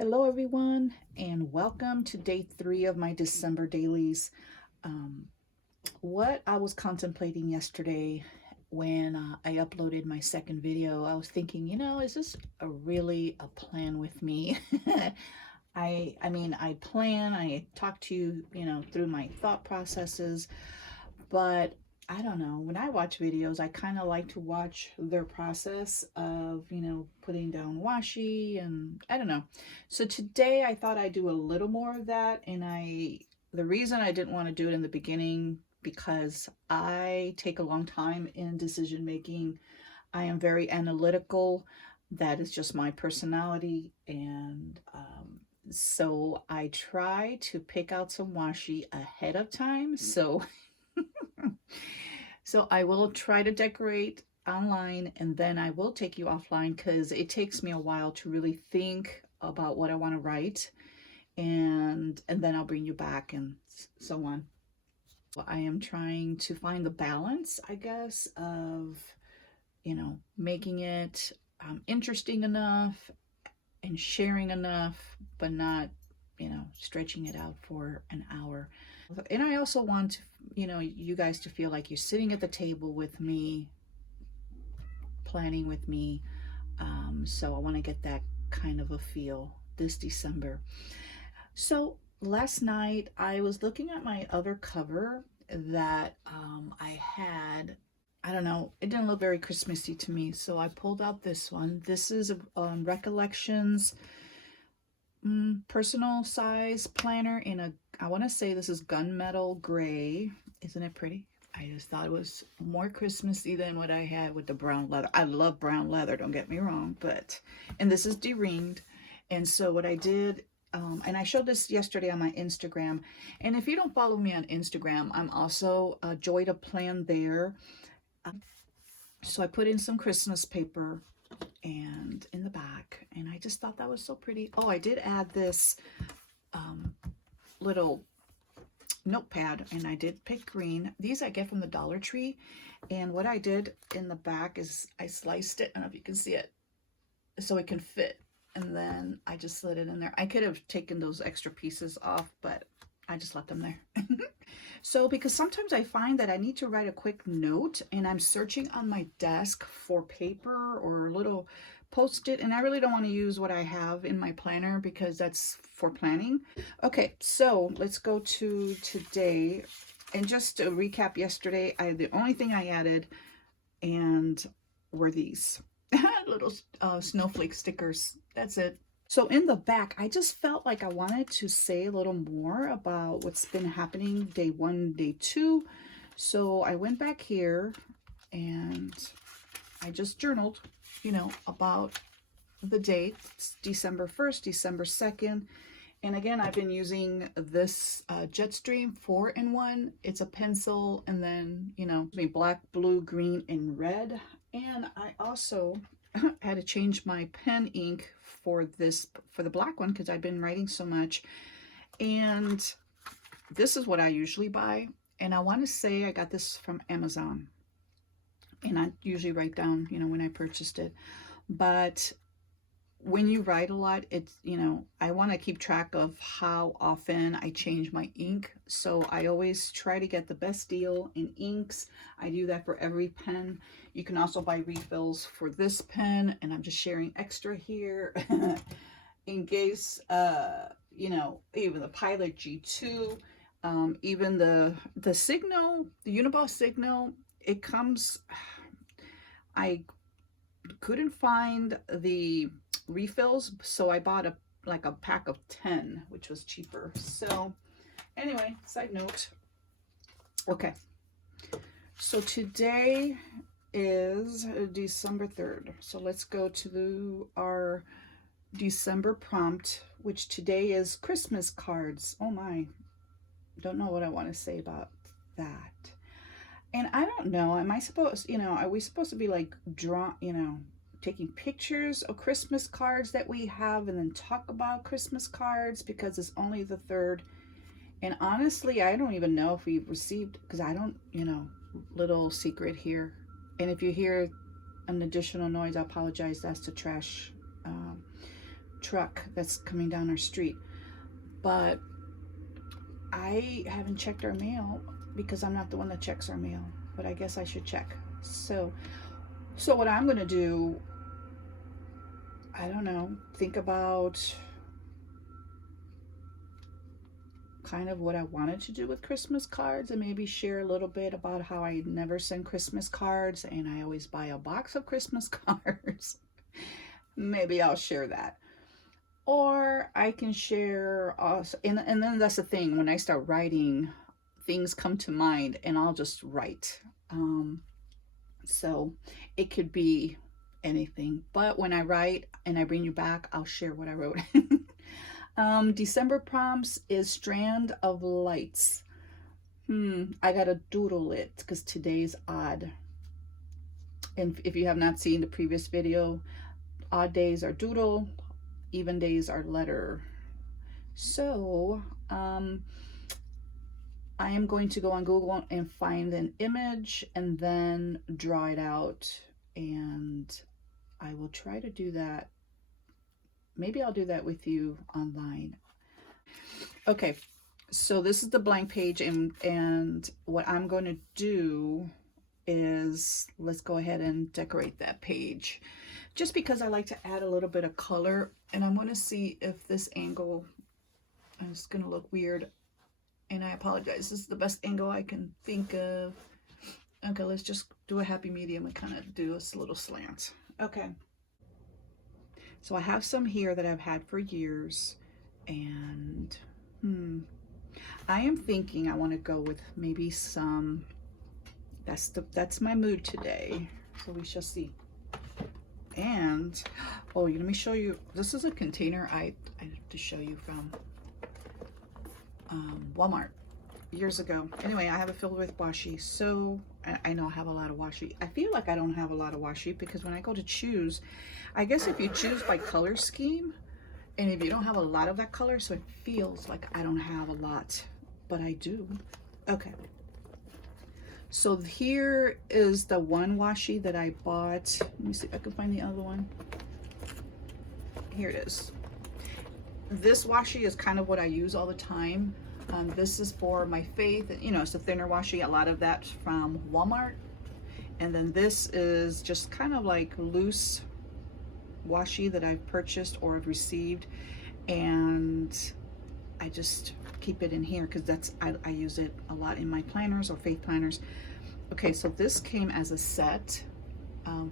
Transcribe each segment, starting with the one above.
Hello everyone, and welcome to day 3 of my December dailies. What I was contemplating yesterday when I uploaded my second video, I was thinking, is this really a plan with me? I plan, I talk to you, through my thought processes, but I don't know. When I watch videos, I kind of like to watch their process of, putting down washi, and I don't know. So today I thought I'd do a little more of that. And the reason I didn't want to do it in the beginning, because I take a long time in decision making. I am very analytical. That is just my personality. And so I try to pick out some washi ahead of time. So I will try to decorate online, and then I will take you offline because it takes me a while to really think about what I want to write, and then I'll bring you back and so on. I am trying to find the balance, I guess, of making it interesting enough and sharing enough, but not stretching it out for an hour. And I also want you guys to feel like you're sitting at the table with me, planning with me. So I want to get that kind of a feel this December. So last night I was looking at my other cover that I had. I don't know, it didn't look very Christmassy to me, so I pulled out this one. This is Recollections personal size planner in I want to say this is gunmetal gray. Isn't it pretty? I just thought it was more Christmassy than what I had with the brown leather. I love brown leather, don't get me wrong, and this is de-ringed. And so what I did, and I showed this yesterday on my Instagram, and if you don't follow me on Instagram, I'm also Joy to Plan there. So I put in some Christmas paper and in the back, and I just thought that was so pretty. Oh, I did add this little notepad, and I did pick green. These I get from the Dollar Tree, and what I did in the back is I sliced it. I don't know if you can see it, so it can fit, and then I just slid it in there. I could have taken those extra pieces off, but I just left them there. So because sometimes I find that I need to write a quick note, and I'm searching on my desk for paper or a little post-it, and I really don't want to use what I have in my planner because that's for planning. Okay, so let's go to today. And just to recap yesterday, the only thing I added and were these little snowflake stickers. That's it. So in the back, I just felt like I wanted to say a little more about what's been happening day 1, day 2. So I went back here and I just journaled, about the dates, December 1st, December 2nd. And again, I've been using this Jetstream 4-in-1. It's a pencil, and then, black, blue, green, and red. And I also had to change my pen ink for the black one because I've been writing so much. And this is what I usually buy. And I want to say I got this from Amazon. And I usually write down, when I purchased it. But when you write a lot, it's, I want to keep track of how often I change my ink. So I always try to get the best deal in inks. I do that for every pen. You can also buy refills for this pen, and I'm just sharing extra here in case, even the Pilot G2, even the Signal, the Uniball Signal, it comes, I couldn't find the refills, so I bought a pack of 10, which was cheaper. So anyway, side note. Okay, so today is December 3rd, so let's go to our December prompt, which today is Christmas cards. Oh my, don't know what I want to say about that. And I don't know, am I supposed, are we supposed to be like taking pictures of Christmas cards that we have and then talk about Christmas cards because it's only the 3rd? And honestly, I don't even know if we've received, because I don't, little secret here. And if you hear an additional noise, I apologize. That's the trash truck that's coming down our street. But I haven't checked our mail because I'm not the one that checks our mail, but I guess I should check. So what I'm gonna do, I don't know, think about kind of what I wanted to do with Christmas cards, and maybe share a little bit about how I never send Christmas cards and I always buy a box of Christmas cards. Maybe I'll share that. Or I can share, and then that's the thing, when I start writing, things come to mind and I'll just write. So it could be anything, but when I write and I bring you back, I'll share what I wrote. December prompts is strand of lights. I gotta doodle it because today's odd. And if you have not seen the previous video, odd days are doodle, even days are letter. So I am going to go on Google and find an image and then draw it out, and I will try to do that. Maybe I'll do that with you online. Okay, so this is the blank page, and what I'm going to do is, let's go ahead and decorate that page, just because I like to add a little bit of color. And I want to see if this angle is going to look weird, and I apologize. This is the best angle I can think of. Okay, let's just do a happy medium and kind of do this little slant. Okay. So I have some here that I've had for years, and I am thinking I want to go with maybe some, that's my mood today. So we shall see. And oh, let me show you. This is a container I have to show you from Walmart years ago. Anyway, I have it filled with washi. So I know I have a lot of washi. I feel like I don't have a lot of washi because when I go to choose, I guess if you choose by color scheme, and if you don't have a lot of that color, so it feels like I don't have a lot, but I do. Okay. So here is the one washi that I bought. Let me see if I can find the other one. Here it is. This washi is kind of what I use all the time. This is for my faith. You know, it's a thinner washi. A lot of that from Walmart. And then this is just kind of like loose washi that I've purchased or have received. And I just keep it in here because that's, I use it a lot in my planners or faith planners. Okay, so this came as a set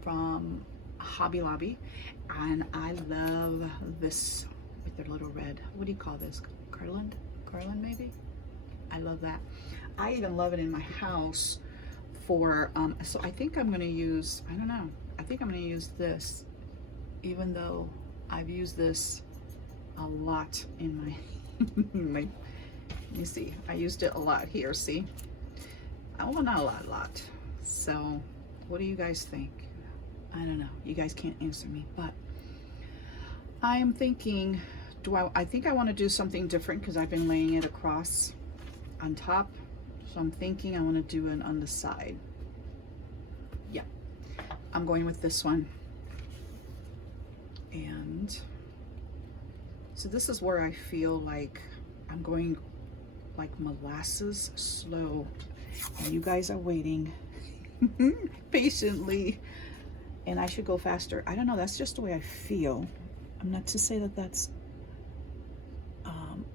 from Hobby Lobby. And I love this with their little red, what do you call this? Garland maybe? I love that. I even love it in my house for, so I think I'm gonna use, I don't know, I think I'm gonna use this, even though I've used this a lot in my, let me see, I used it a lot here, see? Well, not a lot. So what do you guys think? I don't know, you guys can't answer me, but I'm thinking, I think I want to do something different because I've been laying it across on top. So I'm thinking I want to do it on the side. Yeah, I'm going with this one. And so this is where I feel like I'm going like molasses slow. And you guys are waiting patiently. And I should go faster. I don't know, that's just the way I feel. I'm not to say that that's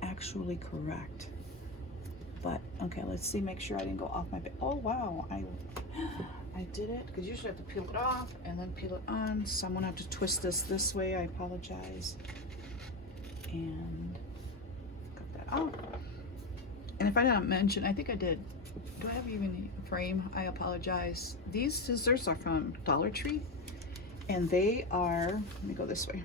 actually correct, but okay, let's see, make sure I didn't go off my bed. Oh wow, I did it, because usually I have to peel it off and then peel it on, so I'm gonna have to twist this way. I apologize. And cut that out. And if I didn't mention, I think I did, do I have even a frame? I apologize. These scissors are from Dollar Tree, and they are, let me go this way,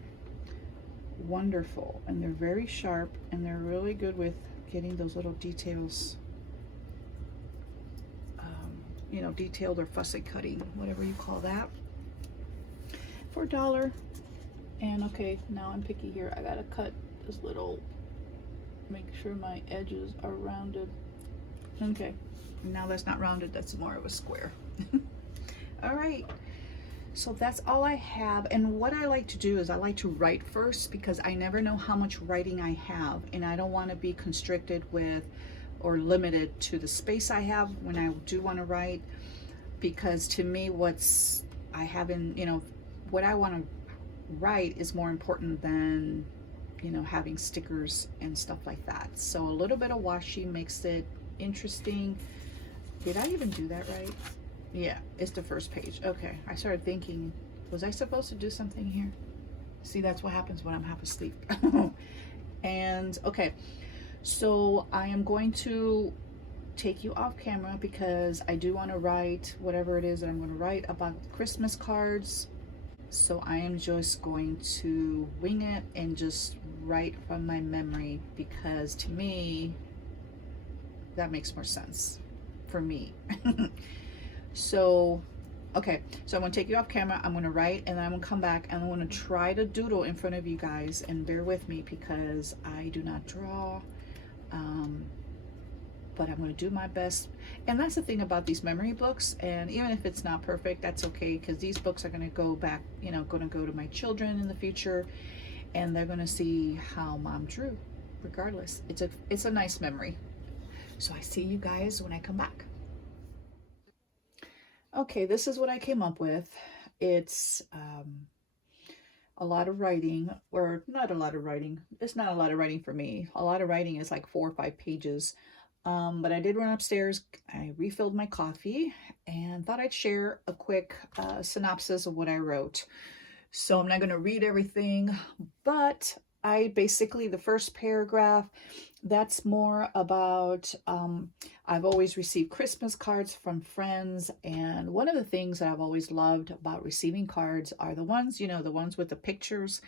wonderful, and they're very sharp, and they're really good with getting those little details, you know, detailed or fussy cutting, whatever you call that, for $1. And okay, now I'm picky here. I gotta cut this little, make sure my edges are rounded. Okay, now that's not rounded, that's more of a square. All right, So that's all I have. And what I like to do is I like to write first, because I never know how much writing I have, and I don't want to be constricted with or limited to the space I have when I do want to write, because to me what's I haven't, what I want to write is more important than, having stickers and stuff like that. So a little bit of washi makes it interesting. Did I even do that right? Yeah, it's the first page. Okay, I started thinking, was I supposed to do something here? See, that's what happens when I'm half asleep. And okay, so I am going to take you off camera because I do want to write whatever it is that I'm going to write about Christmas cards. So I am just going to wing it and just write from my memory, because to me that makes more sense for me. So okay, so I'm gonna take you off camera, I'm gonna write, and then I'm gonna come back and I'm gonna try to doodle in front of you guys, and bear with me because I do not draw, but I'm gonna do my best. And that's the thing about these memory books, and even if it's not perfect, that's okay, because these books are gonna go back, gonna go to my children in the future, and they're gonna see how mom drew. Regardless, it's a nice memory. So I see you guys when I come back. Okay, this is what I came up with. It's a lot of writing, or not a lot of writing. It's not a lot of writing for me. A lot of writing is like 4 or 5 pages. But I did run upstairs. I refilled my coffee and thought I'd share a quick synopsis of what I wrote. So I'm not going to read everything, but I basically, the first paragraph, that's more about, I've always received Christmas cards from friends, and one of the things that I've always loved about receiving cards are the ones, the ones with the pictures,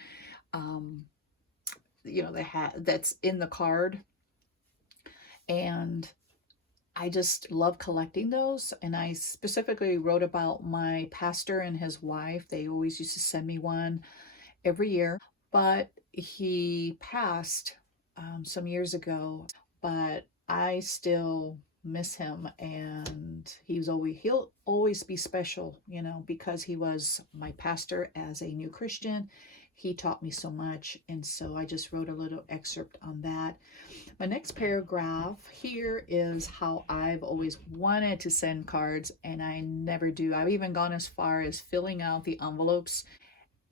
that's in the card. And I just love collecting those. And I specifically wrote about my pastor and his wife. They always used to send me one every year, but he passed some years ago, but I still miss him, and he'll always be special, because he was my pastor as a new Christian. He taught me so much, and so I just wrote a little excerpt on that. My next paragraph here is how I've always wanted to send cards, and I never do. I've even gone as far as filling out the envelopes,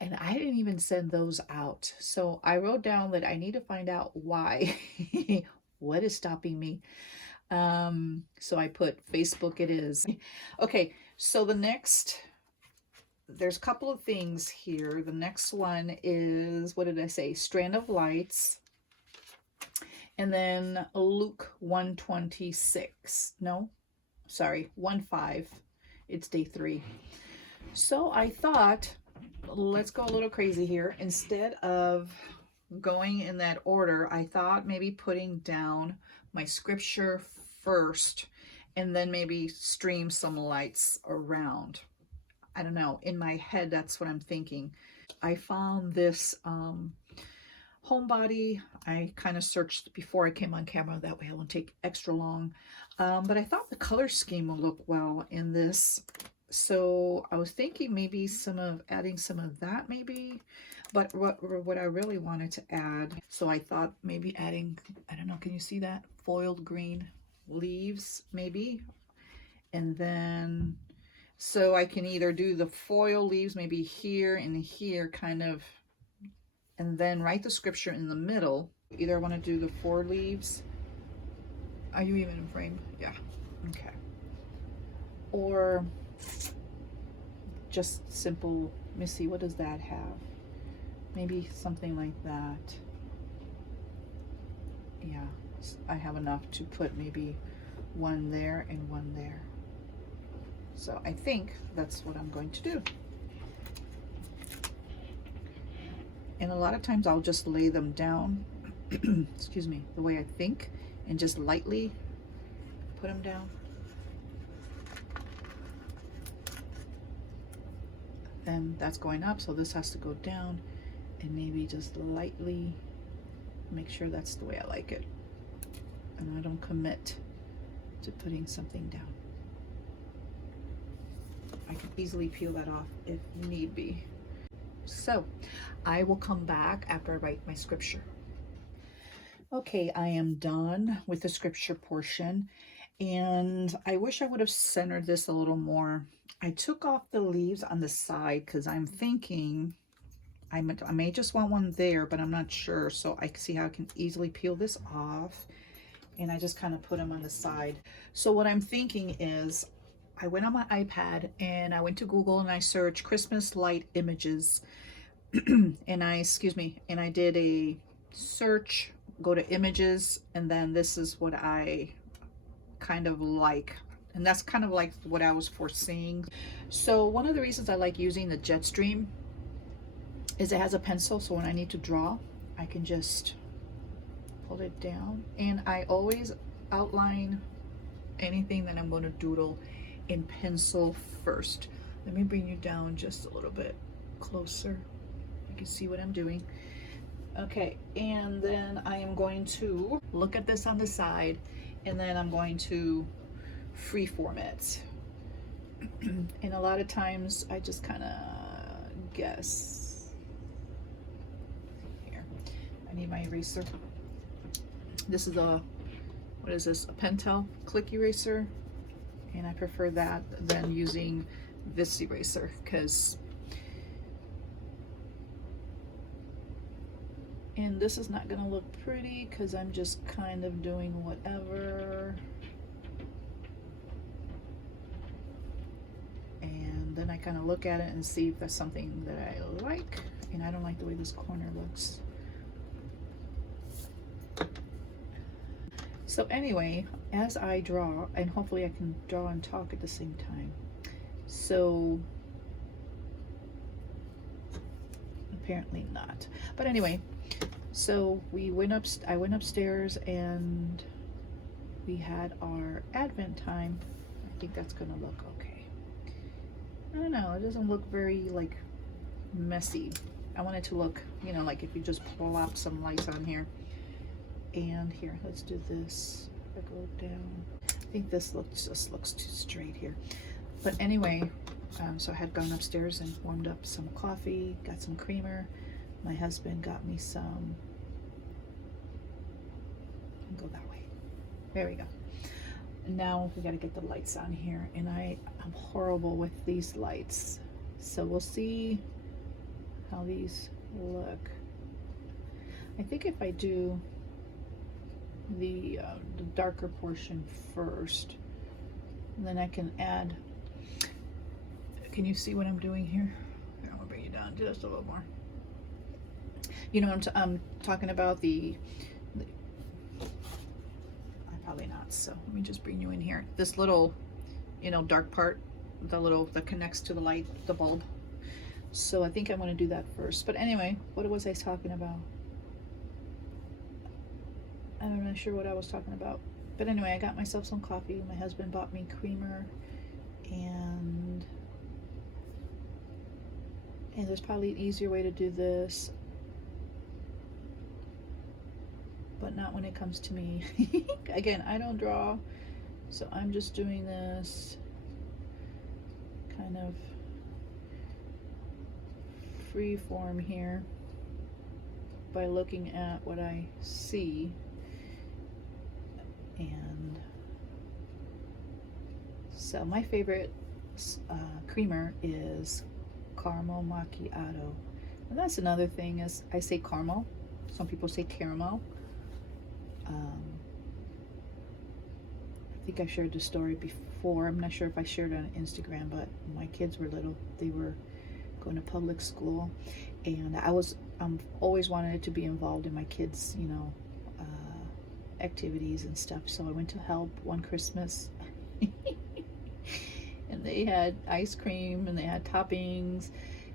and I didn't even send those out. So I wrote down that I need to find out why. What is stopping me? So I put Facebook it is. Okay, so there's a couple of things here. The next one is, what did I say? Strand of Lights. And then Luke 126. No, sorry, 1:5. It's day 3. So I thought, let's go a little crazy here. Instead of going in that order, I thought maybe putting down my scripture first and then maybe stream some lights around. I don't know. In my head, that's what I'm thinking. I found this homebody. I kind of searched before I came on camera. That way it won't take extra long. But I thought the color scheme will look well in this. So I was thinking maybe adding some of that maybe. But what I really wanted to add, so I thought maybe adding, I don't know, can you see that? Foiled green leaves maybe. And then, so I can either do the foil leaves maybe here and here kind of, and then write the scripture in the middle. Either I want to do the 4 leaves. Are you even in frame? Yeah. Okay. Or just simple, let me see, what does that have? Maybe something like that. Yeah, I have enough to put maybe one there and one there. So I think that's what I'm going to do. And a lot of times I'll just lay them down, excuse me, the way I think, and just lightly put them down. Then that's going up, so this has to go down, and maybe just lightly make sure that's the way I like it. And I don't commit to putting something down. I can easily peel that off if need be. So I will come back after I write my scripture. Okay, I am done with the scripture portion, and I wish I would have centered this a little more. I took off the leaves on the side because I'm thinking I may just want one there, but I'm not sure. So I see how I can easily peel this off, and I just kind of put them on the side. So what I'm thinking is I went on my iPad and I went to Google and I searched Christmas light images and I did a search, go to images, and then this is what I kind of like, and that's kind of like what I was foreseeing. So one of the reasons I like using the Jetstream is it has a pencil, so when I need to draw I can just pull it down, and I always outline anything that I'm going to doodle in pencil first. Let me bring you down just a little bit closer. You can see what I'm doing. Okay, and then I am going to look at this on the side, and then I'm going to freeform it. And a lot of times I just kind of guess. Here, I need my eraser. This is a, what is this, a Pentel click eraser, and I prefer that than using this eraser because, and this is not going to look pretty because I'm just kind of doing whatever. And then I kind of look at it and see if there's something that I like, and I don't like the way this corner looks. So anyway, as I draw, and hopefully I can draw and talk at the same time. So apparently not. But anyway, so I went upstairs and we had our Advent time. I think that's gonna look okay. I don't know, it doesn't look very like messy. I want it to look, you know, like if you just plop some lights on here. And here, let's do this. If I go down, I think this just looks too straight here. But anyway, so I had gone upstairs and warmed up some coffee, got some creamer. My husband got me some. Go that way. There we go. And now we got to get the lights on here, and I'm horrible with these lights. So we'll see how these look. I think if I do the darker portion first, and then I can add. Can you see what I'm doing here? I'm gonna bring you down just a little more. You know, I'm talking about the probably not. So let me just bring you in here. This little, you know, dark part, that connects to the light, the bulb. So I think I'm going to do that first. But anyway, what was I talking about? I'm not sure what I was talking about. But anyway, I got myself some coffee. My husband bought me creamer, and there's probably an easier way to do this, but not when it comes to me. Again, I don't draw, so I'm just doing this kind of free form here by looking at what I see. And so my favorite creamer is caramel macchiato. And that's another thing, is I say caramel. Some people say caramel. I think I shared the story before. I'm not sure if I shared it on Instagram, but my kids were little. They were going to public school, and I'm always wanted to be involved in my kids, you know, activities and stuff. So I went to help one Christmas and they had ice cream and they had toppings,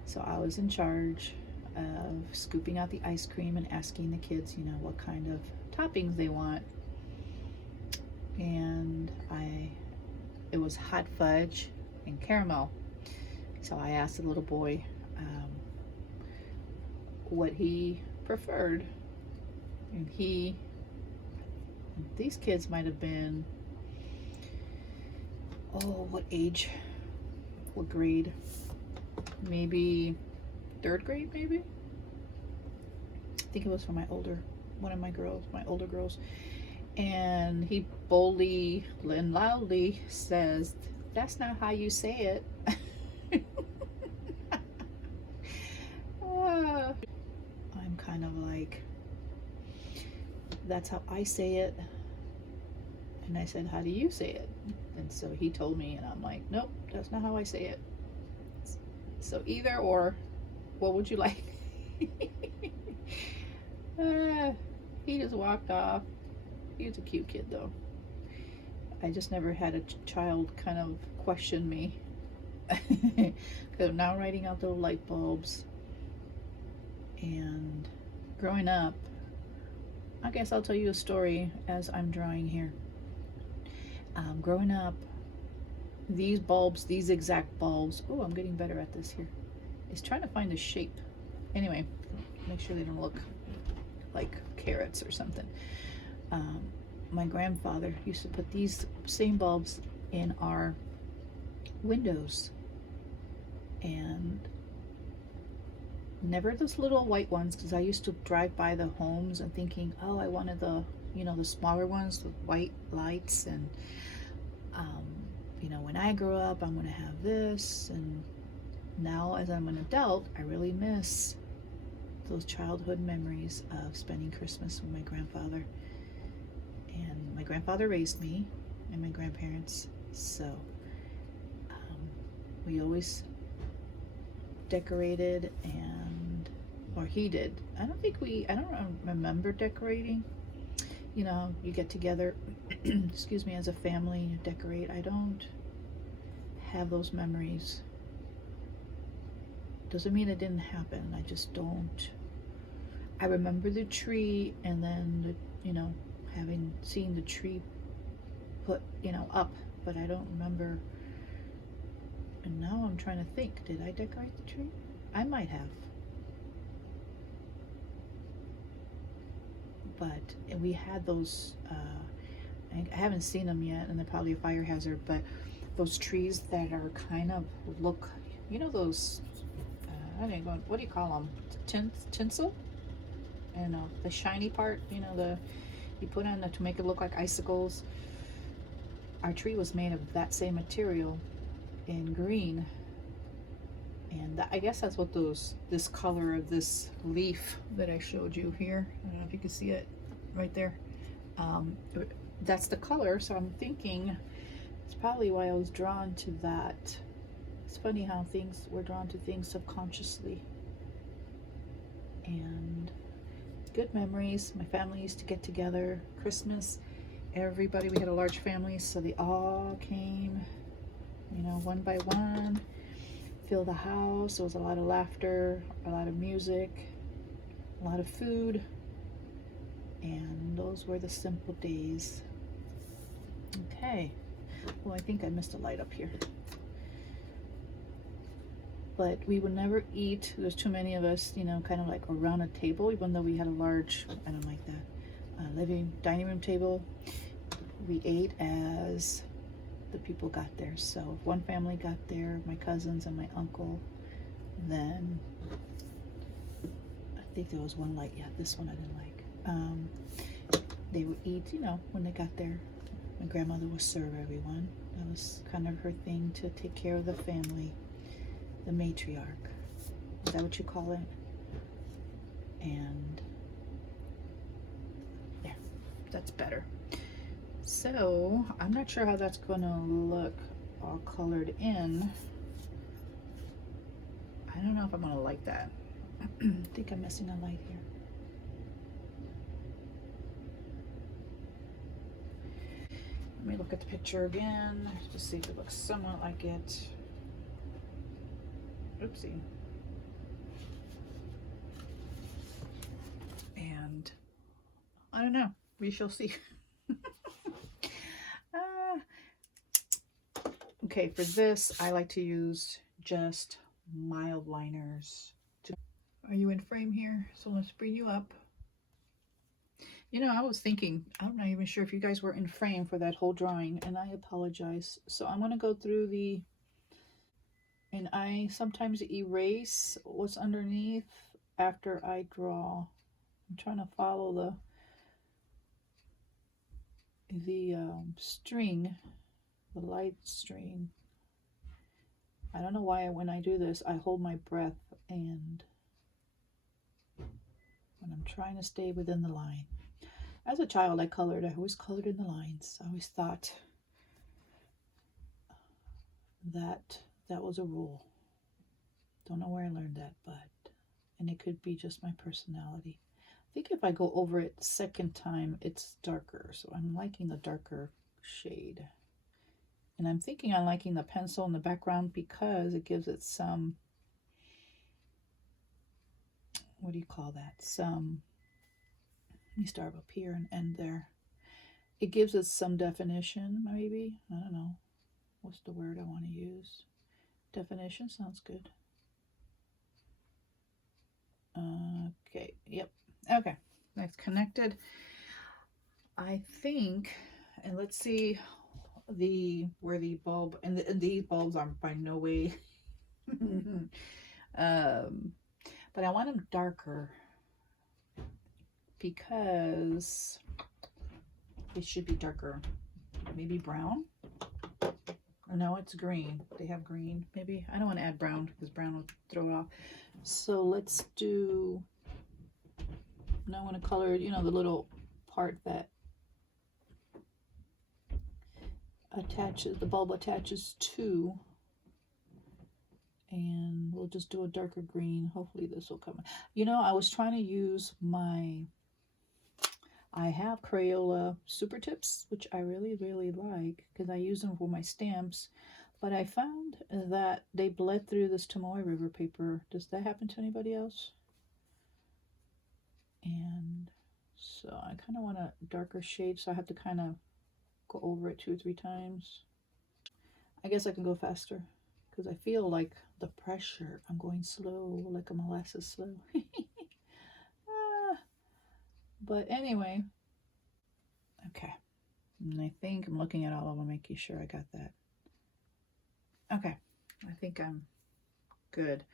so I was in charge of scooping out the ice cream and asking the kids, you know, what kind of toppings they want. And it was hot fudge and caramel. So I asked the little boy what he preferred, and these kids might have been, oh, what age? what grade, maybe 3rd grade, maybe. I think it was for one of my older girls. And he boldly and loudly says, "That's not how you say it." I'm kind of like, "That's how I say it." And I said, "How do you say it?" And so he told me, and I'm like, "Nope, that's not how I say it." So either or, what would you like? He just walked off. He was a cute kid though. I just never had a child kind of question me. Because I'm now writing out the light bulbs. And growing up, I guess I'll tell you a story as I'm drawing here. Growing up, these bulbs, these exact bulbs, oh, I'm getting better at this here, is trying to find the shape. Anyway, make sure they don't look like carrots or something. My grandfather used to put these same bulbs in our windows, and never those little white ones, because I used to drive by the homes and thinking, oh, I wanted the, you know, the smaller ones with white lights, and you know, when I grow up, I'm going to have this. And now as I'm an adult, I really miss those childhood memories of spending Christmas with my grandfather. And my grandfather raised me and my grandparents, so we always decorated, or he did. I don't remember decorating. You know, you get together, excuse me, as a family, you decorate. I don't have those memories. Doesn't mean it didn't happen. I just don't. I remember the tree, and then you know, seen the tree put, you know, up, but I don't remember. And now I'm trying to think, did I decorate the tree? I might have. But we had those, I haven't seen them yet, and they're probably a fire hazard, but those trees that are kind of look, you know, those, I don't know, what do you call them? Tinsel? I don't know, the shiny part, you know, you put on to make it look like icicles. Our tree was made of that same material in green. And I guess that's what this color of this leaf that I showed you here, I don't know if you can see it right there, that's the color. So I'm thinking it's probably why I was drawn to that. It's funny how we're drawn to things subconsciously. And good memories. My family used to get together Christmas, everybody, we had a large family, so they all came, you know, one by one, fill the house. There was a lot of laughter, a lot of music, a lot of food, and those were the simple days. Okay, well, I think I missed a light up here. But we would never eat, there's too many of us, you know, kind of like around a table, even though we had a large, I don't like that, dining room table. We ate as the people got there. So if one family got there, my cousins and my uncle, then I think there was one light, yeah, this one I didn't like. They would eat, you know, when they got there. My grandmother would serve everyone. That was kind of her thing, to take care of the family. The matriarch, is that what you call it? And yeah, that's better. So I'm not sure how that's gonna look all colored in. I don't know if I'm gonna like that. I think I'm missing a light here. Let me look at the picture again to see if it looks somewhat like it. Oopsie. And I don't know, we shall see. Okay, for this I like to use just mild liners. Are you in frame here? So let's bring you up. You know, I was thinking, I'm not even sure if you guys were in frame for that whole drawing, and I apologize. So I'm going to go through And I sometimes erase what's underneath after I draw. I'm trying to follow the string, the light string. I don't know why when I do this I hold my breath, and when I'm trying to stay within the line. As a child I always colored in the lines. I always thought that that was a rule. Don't know where I learned that, and it could be just my personality. I think if I go over it second time, it's darker. So I'm liking the darker shade. And I'm thinking I'm liking the pencil in the background because it gives it some, what do you call that? Let me start up here and end there. It gives it some definition, maybe. I don't know. What's the word I want to use? Definition sounds good. Okay, yep. Okay, that's connected. I think, and let's see where the bulb, and these bulbs are by no way, but I want them darker because it should be darker. Maybe brown? Or no, it's green. They have green. Maybe I don't want to add brown because brown will throw it off. So let's do. Now I want to color, the little part that attaches, the bulb attaches to, and we'll just do a darker green. Hopefully this will come. I was trying to use I have Crayola Super Tips, which I really, really like because I use them for my stamps, but I found that they bled through this Tomoe River paper. Does that happen to anybody else? And so I kind of want a darker shade, so I have to kind of go over it 2 or 3 times. I guess I can go faster because I feel like the pressure. I'm going slow, like a molasses slow. But anyway, okay. And I think I'm looking at all of them, making sure I got that. Okay, I think I'm good.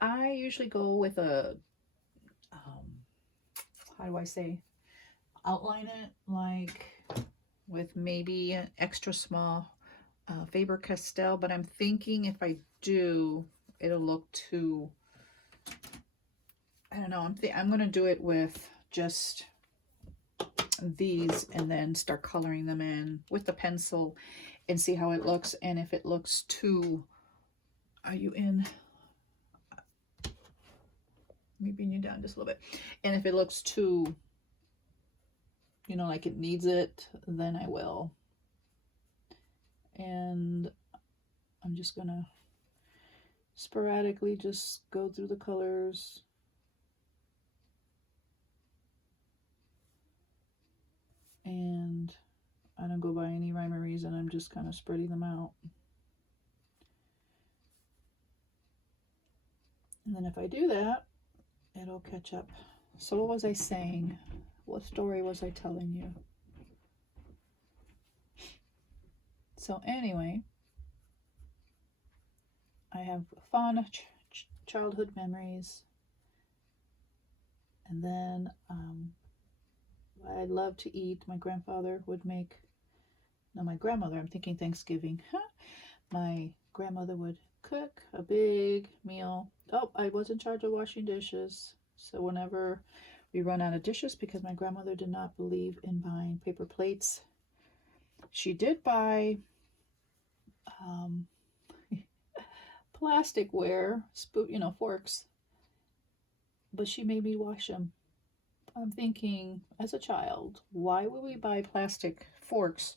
I usually go with a, how do I say, outline it like with maybe an extra small Faber-Castell, but I'm thinking if I do, it'll look too, I don't know, I'm going to do it with just these and then start coloring them in with the pencil and see how it looks. And if it looks too, are you in? Maybe you down just a little bit. And if it looks too, like it needs it, then I will. And I'm just gonna sporadically just go through the colors. And I don't go by any rhyme or reason. I'm just kind of spreading them out. And then if I do that, it'll catch up. So what was I saying? What story was I telling you? So anyway, I have fond childhood memories. And then I love to eat. My grandfather would make, no, my grandmother, I'm thinking Thanksgiving. My grandmother would cook a big meal. Oh, I was in charge of washing dishes. So whenever we run out of dishes, because my grandmother did not believe in buying paper plates, she did buy plasticware, forks, but she made me wash them. I'm thinking, as a child, why would we buy plastic forks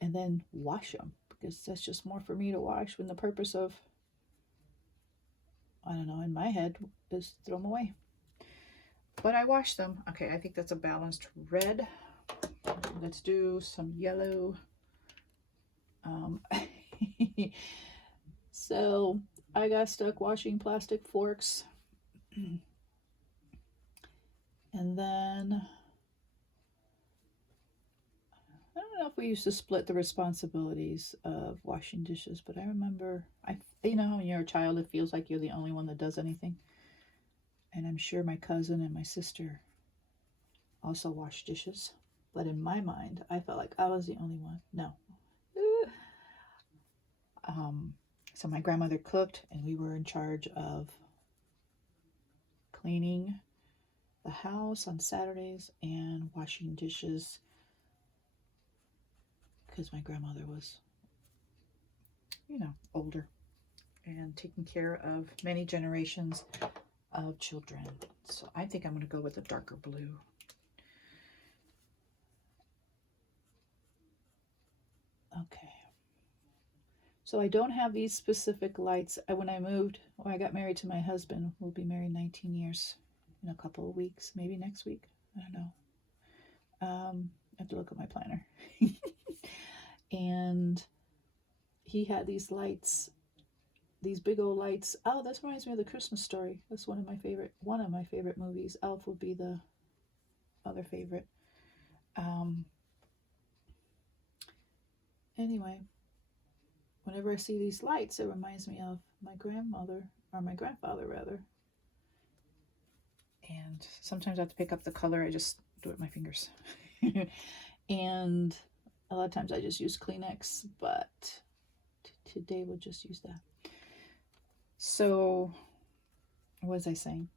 and then wash them? Because that's just more for me to wash when the purpose of, I don't know, in my head is throw them away. But I washed them. Okay, I think that's a balanced red. Let's do some yellow. So I got stuck washing plastic forks. And then, I don't know if if we used to split the responsibilities of washing dishes, but I remember, you know, when you're a child, it feels like you're the only one that does anything. And I'm sure my cousin and my sister also wash dishes. But in my mind, I felt like I was the only one. No. So my grandmother cooked, and we were in charge of cleaning the house on Saturdays and washing dishes because my grandmother was, you know, older and taking care of many generations of children. So I think I'm going to go with a darker blue. Okay. So I don't have these specific lights. When I got married to my husband, we'll be married 19 years in a couple of weeks, maybe next week. I don't know. I have to look at my planner. And he had these lights, these big old lights. Oh, this reminds me of The Christmas Story. That's one of my favorite movies. Elf would be the other favorite. Anyway, whenever I see these lights, it reminds me of my grandmother, or my grandfather rather. And sometimes I have to pick up the color. I just do it with my fingers. And a lot of times I just use Kleenex, but today we'll just use that. So, what was I saying?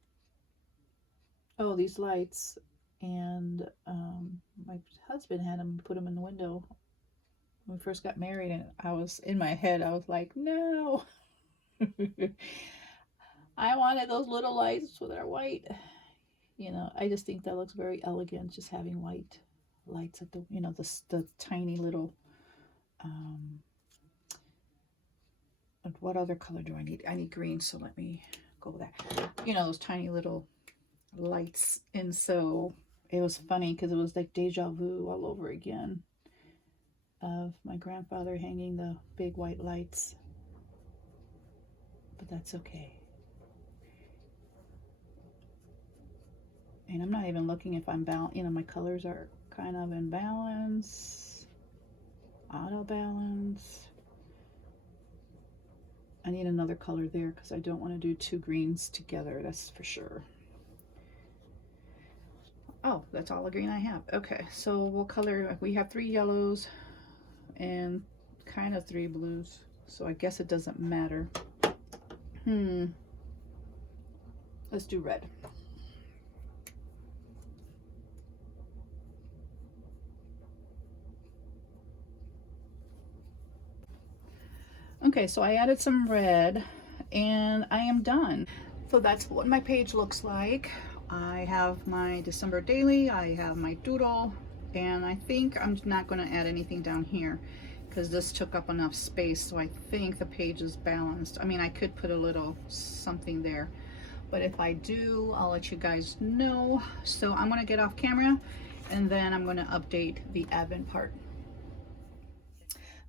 Oh, these lights. And my husband had them, put them in the window when we first got married, and I was, in my head, I was like, no. I wanted those little lights that are white. You know, I just think that looks very elegant, just having white lights at the, you know, the tiny little, what other color do I need? I need green, so let me go with that. You know, those tiny little lights. And so it was funny because it was like deja vu all over again of my grandfather hanging the big white lights. But that's okay. And I'm not even looking if I'm balanced. You know, my colors are kind of in balance, out of balance. I need another color there because I don't want to do two greens together, that's for sure. Oh, that's all the green I have. Okay, so we'll color, we have 3 yellows and kind of 3 blues, so I guess it doesn't matter. Let's do red. Okay, so I added some red and I am done. So that's what my page looks like. I have my December daily, I have my doodle, and I think I'm not going to add anything down here because this took up enough space, so I think the page is balanced. I mean, I could put a little something there, but if I do, I'll let you guys know. So I'm going to get off camera and then I'm going to update the advent part.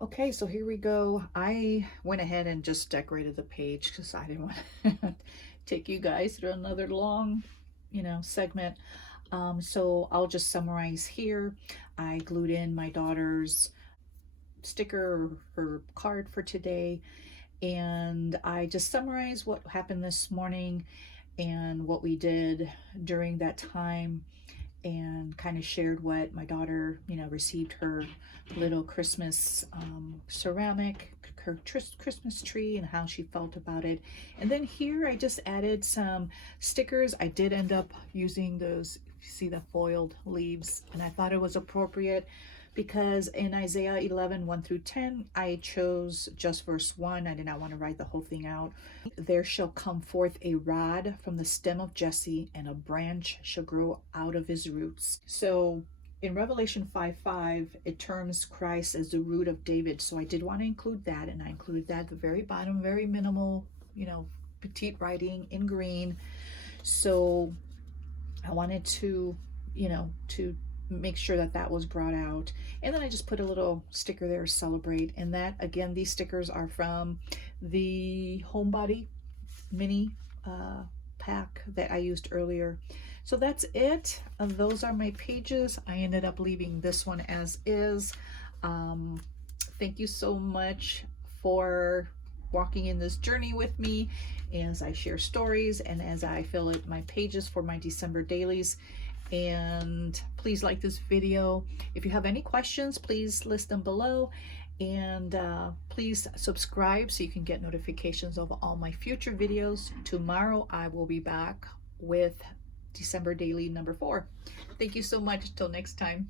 Okay, so here we go. I went ahead and just decorated the page because I didn't want to take you guys through another long, you know, segment. So I'll just summarize here. I glued in my daughter's sticker, or card for today, and I just summarized what happened this morning and what we did during that time, and kind of shared what my daughter, you know, received her little Christmas ceramic, her Christmas tree, and how she felt about it. And then here I just added some stickers. I did end up using those, you see the foiled leaves, and I thought it was appropriate because in Isaiah 11, 1 through 10, I chose just verse 1. I did not want to write the whole thing out. There shall come forth a rod from the stem of Jesse, and a branch shall grow out of his roots. So in Revelation 5:5, it terms Christ as the root of David. So I did want to include that, and I included that at the very bottom, very minimal, you know, petite writing in green. So I wanted to, you know, to make sure that that was brought out. And then I just put a little sticker there, celebrate. And that, again, these stickers are from the Homebody mini pack that I used earlier. So that's it. Those are my pages. I ended up leaving this one as is. Thank you so much for walking in this journey with me as I share stories and as I fill out my pages for my December dailies. And please like this video. If you have any questions, please list them below. And please subscribe so you can get notifications of all my future videos. Tomorrow I will be back with December daily number 4. Thank you so much. Till next time.